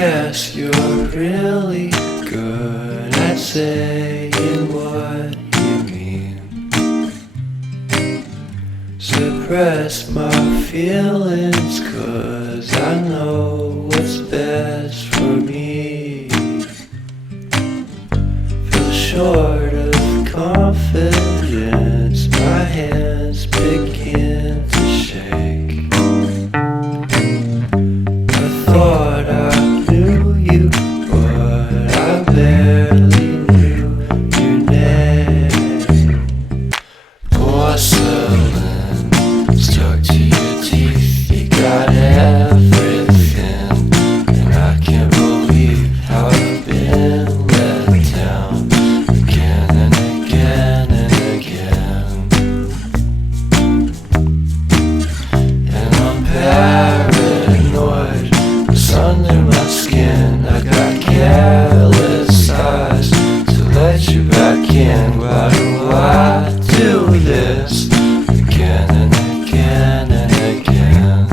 guess you're really good at saying what you mean. Suppress my feelings, 'cause I know what's best for me. Feel short of confidence, my hands begin to shake. I thought I knew you, but I barely knew your name. Porcelain stuck to your teeth, you got everything, and I can't believe how I've been let down again and again and again. And I'm paranoid, it's under my skin. I got careless eyes to let you back in. Why do I do this again and again and again?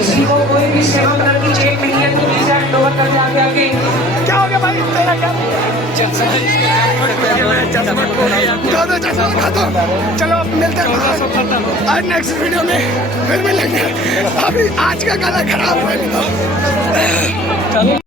किसी को कोई भी सेवा करने की 1 million की visa hand over कर क्या हो गया भाई तेरा क्या? दो चश्मा खा दो। चलो अब मिलते हैं आज नेक्स्ट वीडियो में फिर मिलेंगे। अभी आज का गाना खराब हुआ।